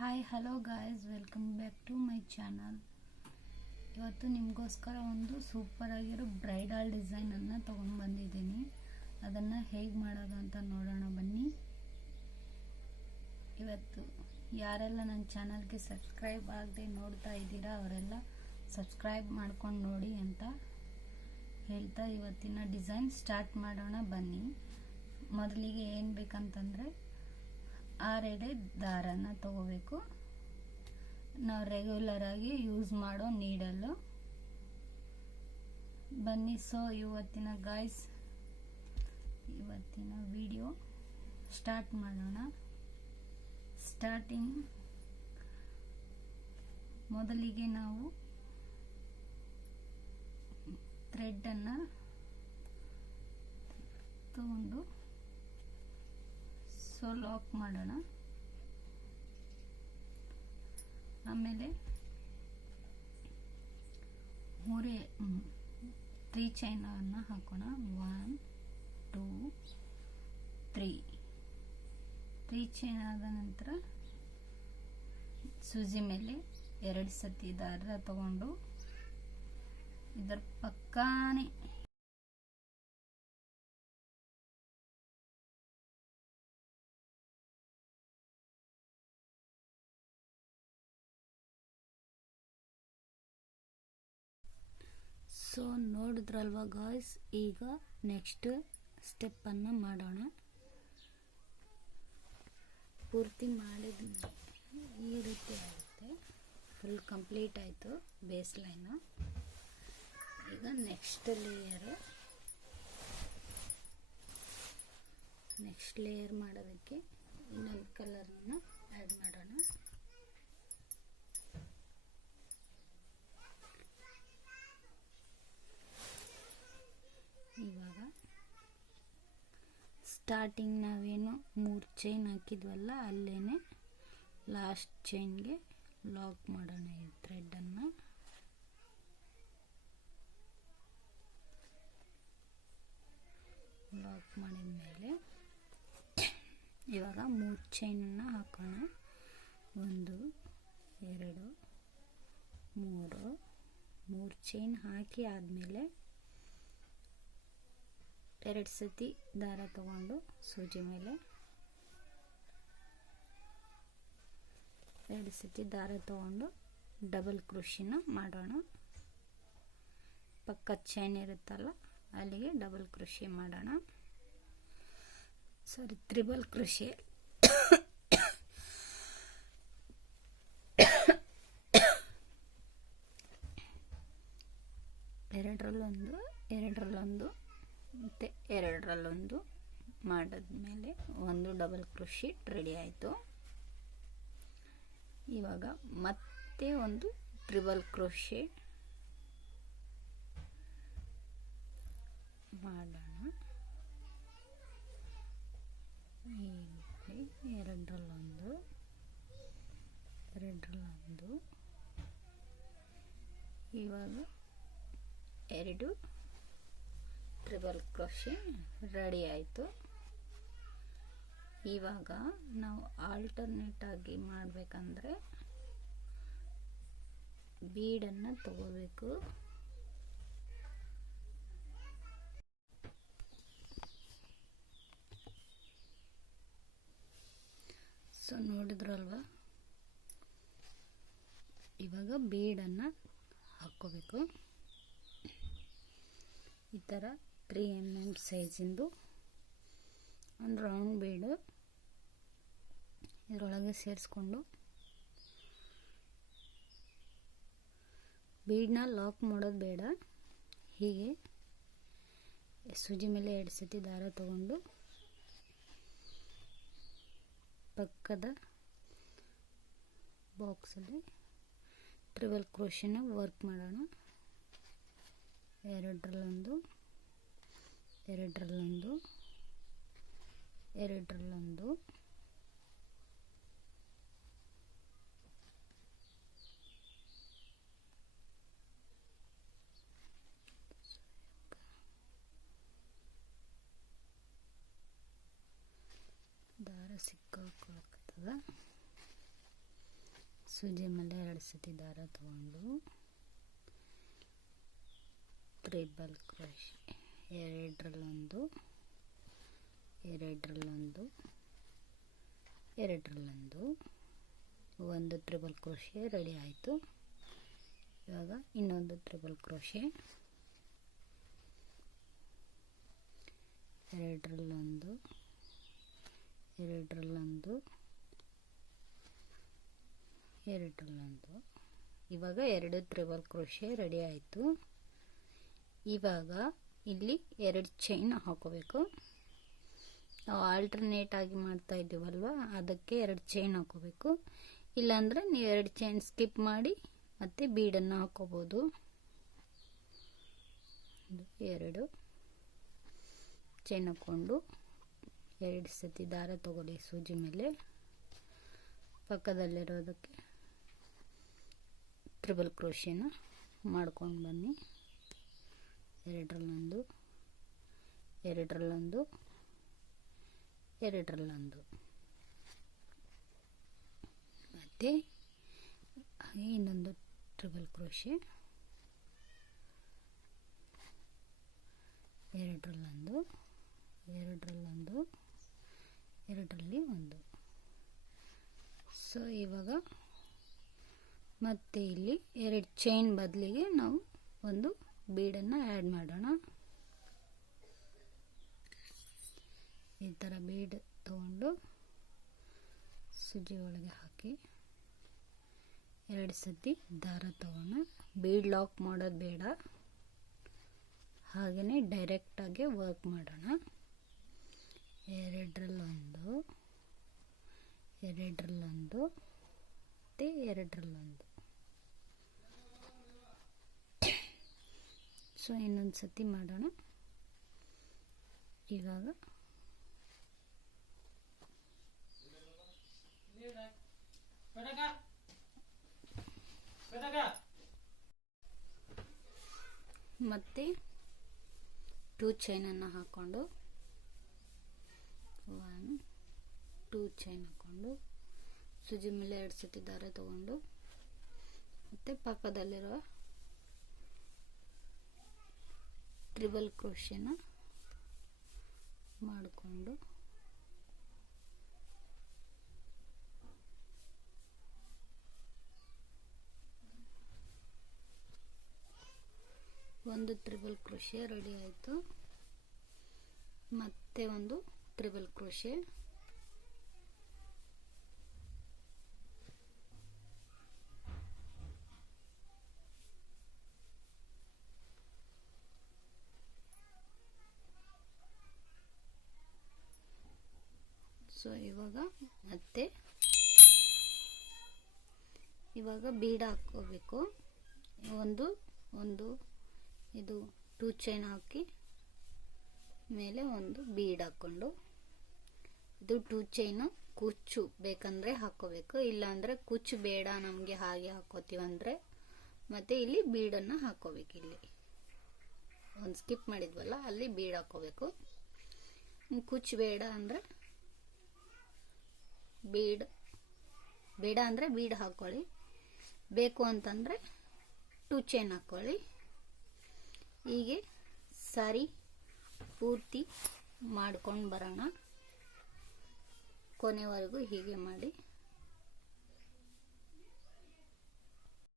Hi hello guys, welcome back to my channel. ಇವತ್ತು ನಿಮಗೋಸ್ಕರ ಒಂದು ಸೂಪರ್ ಆಗಿರೋ ಬ್ರೈಡಲ್ ಡಿಸೈನನ್ನು ತೊಗೊಂಡು ಬಂದಿದ್ದೀನಿ. ಅದನ್ನು ಹೇಗೆ ಮಾಡೋದು ಅಂತ ನೋಡೋಣ ಬನ್ನಿ. ಇವತ್ತು ಯಾರೆಲ್ಲ ನನ್ನ ಚಾನಲ್ಗೆ ಸಬ್ಸ್ಕ್ರೈಬ್ ಆಗದೆ ನೋಡ್ತಾ ಇದ್ದೀರಾ ಅವರೆಲ್ಲ ಸಬ್ಸ್ಕ್ರೈಬ್ ಮಾಡ್ಕೊಂಡು ನೋಡಿ ಅಂತ ಹೇಳ್ತಾ ಇವತ್ತಿನ ಡಿಸೈನ್ ಸ್ಟಾರ್ಟ್ ಮಾಡೋಣ ಬನ್ನಿ. ಮೊದಲಿಗೆ ಏನು ಬೇಕಂತಂದರೆ 6 ಎಳೆ ದಾರನ ತಗೋಬೇಕು. ನಾವು ರೆಗ್ಯುಲರ್ ಆಗಿ ಯೂಸ್ ಮಾಡೋ ನೀಡಲ್ಲು. ಬನ್ನಿ, ಇವತ್ತಿನ ವಿಡಿಯೋ ಸ್ಟಾರ್ಟ್ ಮಾಡೋಣ. ಮೊದಲಿಗೆ ನಾವು ಥ್ರೆಡನ್ನು ತಗೊಂಡು ಲಾಕ್ ಮಾಡೋಣ. ಆಮೇಲೆ 3 ಚೈನನ್ನು ಹಾಕೋಣ. 1 2 3 ಚೈನ್ ಆದ ನಂತರ ಸೂಜಿ ಮೇಲೆ 2 ಸತಿ ದಾರ ತಗೊಂಡು ಇದರ ಪಕ್ಕಾನೆ ನೋಡಿದ್ರಲ್ವಾ ಗಾಯ್ಸ್, ಈಗ ನೆಕ್ಸ್ಟ್ ಸ್ಟೆಪ್ಪನ್ನು ಮಾಡೋಣ. ಪೂರ್ತಿ ಮಾಡಿದ ಈ ರೀತಿ ಆಗುತ್ತೆ. ಫುಲ್ ಕಂಪ್ಲೀಟ್ ಆಯಿತು ಬೇಸ್ ಲೈನು. ಈಗ ನೆಕ್ಸ್ಟ್ ಲೇಯರ್ ಮಾಡೋದಕ್ಕೆ ಇನ್ನೊಂದು ಕಲರನ್ನು ಆ್ಯಡ್ ಮಾಡೋಣ. ಇವಾಗ ಸ್ಟಾರ್ಟಿಂಗ್ ನಾವೇನು 3 ಚೈನ್ ಹಾಕಿದ್ವಲ್ಲ ಅಲ್ಲೇನೆ ಲಾಸ್ಟ್ ಚೈನ್ಗೆ ಲಾಕ್ ಮಾಡೋಣ. ಈ ಥ್ರೆಡನ್ನು ಲಾಕ್ ಮಾಡಿದ ಮೇಲೆ ಇವಾಗ 3 ಚೈನನ್ನು ಹಾಕೋಣ. 1 2 3 ಚೈನ್ ಹಾಕಿ ಆದಮೇಲೆ 2 ಸತಿ ದಾರ ತಗೊಂಡು ಸೂಜಿ ಮೇಲೆ 2 ಸತಿ ದಾರ ತಗೊಂಡು ಡಬಲ್ ಕ್ರೋಶಿನ ಮಾಡೋಣ. ಪಕ್ಕದ ಚೈನ್ ಇರುತ್ತಲ್ಲ ಅಲ್ಲಿಗೆ ಡಬಲ್ ಕ್ರೋಶಿ ಮಾಡೋಣ. Triple crochet. ಎರಡರಲ್ಲೊಂದು ಮತ್ತು ಎರಡರಲ್ಲೊಂದು ಮಾಡಿದ್ಮೇಲೆ 1 ಡಬಲ್ ಕ್ರೋಶಿಟ್ ರೆಡಿ ಆಯಿತು. ಇವಾಗ ಮತ್ತೆ ಒಂದು ಟ್ರಿಬಲ್ ಕ್ರೋಶೆ ಮಾಡೋಣ. ಎರಡರಲ್ಲೊಂದು ಇವಾಗ 2 ಟ್ರಿಬಲ್ ಕ್ರೋಶೆ ರೆಡಿ ಆಯಿತು. ಇವಾಗ ನಾವು ಆಲ್ಟರ್ನೇಟ್ ಆಗಿ ಮಾಡಬೇಕಂದ್ರೆ ಬೀಡನ್ನು ತಗೋಬೇಕು. ನೋಡಿದ್ರಲ್ವ, ಇವಾಗ ಬೀಡನ್ನು ಹಾಕ್ಕೋಬೇಕು. ಈ ಥರ 3 mm ಸೈಜಿಂದು ಒಂದು ರೌಂಡ್ ಬೀಡು ಇದರೊಳಗೆ ಸೇರಿಸ್ಕೊಂಡು ಬೀಡನ್ನ ಲಾಕ್ ಮಾಡೋದು ಬೇಡ. ಹೀಗೆ ಸೂಜಿ ಮೇಲೆ 2 ಸತಿ ದಾರ ತಗೊಂಡು ಪಕ್ಕದ ಬಾಕ್ಸಲ್ಲಿ ಟ್ರಿಬಲ್ ಕ್ರೋಶಿನ ವರ್ಕ್ ಮಾಡೋಣ. ಎರಡರಲ್ಲೊಂದು ದಾರ ಸಿಕ್ಕಾಕೊಳಕತ್ತದ. ಸೂಜಿ ಮೇಲೆ 2 ಸತಿ ದಾರ ತಗೊಂಡು ಟ್ರಿಬಲ್ ಕ್ರೋಶೆ, ಎರಡರಲ್ಲೊಂದು, ಎರಡರಲ್ಲೊಂದು, ಎರಡರಲ್ಲೊಂದು, ಒಂದು ಟ್ರಿಬಲ್ ಕ್ರೋಶೆ ರೆಡಿ ಆಯಿತು. ಇವಾಗ ಇನ್ನೊಂದು ಟ್ರಿಬಲ್ ಕ್ರೋಶೆ, ಎರಡರಲ್ಲೊಂದು, ಎರಡರಲ್ಲೊಂದು, ಎರಡರಲ್ಲೊಂದು. ಇವಾಗ 2 ಟ್ರಿಬಲ್ ಕ್ರೋಶೆ ರೆಡಿ ಆಯಿತು. ಇವಾಗ ಇಲ್ಲಿ 2 ಚೈನ್ ಹಾಕೋಬೇಕು. ನಾವು ಆಲ್ಟರ್ನೇಟ್ ಆಗಿ ಮಾಡ್ತಾ ಇದ್ದೀವಲ್ವ, ಅದಕ್ಕೆ 2 ಚೈನ್ ಹಾಕೋಬೇಕು. ಇಲ್ಲಾಂದರೆ ನೀವು 2 ಚೈನ್ ಸ್ಕಿಪ್ ಮಾಡಿ ಮತ್ತೆ ಬೀಡನ್ನು ಹಾಕೋಬೋದು. 2 ಚೈನ್ ಹಾಕ್ಕೊಂಡು 2 ಸತಿ ದಾರ ತಗೊಳ್ಳಿ ಸೂಜಿ ಮೇಲೆ. ಪಕ್ಕದಲ್ಲಿರೋದಕ್ಕೆ ಟ್ರಿಬಲ್ ಕ್ರೋಶೆನ ಮಾಡ್ಕೊಂಡು ಬನ್ನಿ. ಎರಡರಲ್ಲೊಂದು, ಎರಡರಲ್ಲೊಂದು, ಎರಡರಲ್ಲೊಂದು, ಮತ್ತು ಇನ್ನೊಂದು ಟ್ರಿಬಲ್ ಕ್ರೋಶೆ, ಎರಡರಲ್ಲೊಂದು, ಎರಡರಲ್ಲೊಂದು, ಎರಡರಲ್ಲಿ ಒಂದು. ಸೊ ಇವಾಗ ಮತ್ತೆ ಇಲ್ಲಿ 2 ಚೈನ್ ಬದಲಿಗೆ ನಾವು ಒಂದು ಬೀಡನ್ನು ಆ್ಯಡ್ ಮಾಡೋಣ. ಈ ಥರ ಬೀಡ್ ತಗೊಂಡು ಸೂಜಿ ಒಳಗೆ ಹಾಕಿ 2 ಸತಿ ದಾರ ತಗೋಣ. ಬೀಡ್ ಲಾಕ್ ಮಾಡೋದು ಬೇಡ, ಹಾಗೆಯೇ ಡೈರೆಕ್ಟಾಗಿ ವರ್ಕ್ ಮಾಡೋಣ. ಎರಡರಲ್ಲೊಂದು, ಎರಡರಲ್ಲೊಂದು, ಮತ್ತು ಎರಡರಲ್ಲೊಂದು. ಸೊ ಇನ್ನೊಂದು ಸತಿ ಮಾಡೋಣ. ಇವಾಗ ಮತ್ತೆ 2 ಚೈನನ್ನು ಹಾಕ್ಕೊಂಡು 1 2 ಚೈನ್ ಹಾಕ್ಕೊಂಡು ಸೂಜಿ ಮೇಲೆ 2 ಸತಿ ದಾರ ತಗೊಂಡು ಮತ್ತೆ ಪಕ್ಕದಲ್ಲಿರುವ ಟ್ರಿಬಲ್ ಕ್ರೋಶೆನ ಮಾಡಿಕೊಂಡು ಒಂದು ಟ್ರಿಬಲ್ ಕ್ರೋಶೆ ರೆಡಿ ಆಯಿತು. ಮತ್ತೆ ಒಂದು ಟ್ರಿಬಲ್ ಕ್ರೋಶೆ, ಸೊ ಇವಾಗ ಬೀಡ್ ಹಾಕೋಬೇಕು. ಒಂದು ಇದು 2 ಚೈನ್ ಹಾಕಿ ಮೇಲೆ ಒಂದು ಬೀಡ್ ಹಾಕ್ಕೊಂಡು, ಇದು 2 ಚೈನ್ ಕುಚ್ಚು ಬೇಕಂದರೆ ಹಾಕೋಬೇಕು, ಇಲ್ಲಾಂದರೆ ಕುಚ್ಚು ಬೇಡ ನಮಗೆ ಹಾಗೆ ಹಾಕೋತೀವಂದರೆ ಮತ್ತೆ ಇಲ್ಲಿ ಬೀಡನ್ನು ಹಾಕೋಬೇಕು. ಇಲ್ಲಿ ಒಂದು ಸ್ಕಿಪ್ ಮಾಡಿದ್ವಲ್ಲ ಅಲ್ಲಿ ಬೀಡ್ ಹಾಕೋಬೇಕು. ಕುಚ್ಚು ಬೇಡ ಅಂದರೆ ಬೀಡ್ ಹಾಕೊಳ್ಳಿ, ಬೇಕು ಅಂತಂದರೆ 2 ಚೈನ್ ಹಾಕ್ಕೊಳ್ಳಿ. ಹೀಗೆ ಸಾರಿ ಪೂರ್ತಿ ಮಾಡ್ಕೊಂಡು ಬರೋಣ. ಕೊನೆವರೆಗೂ ಹೀಗೆ ಮಾಡಿ.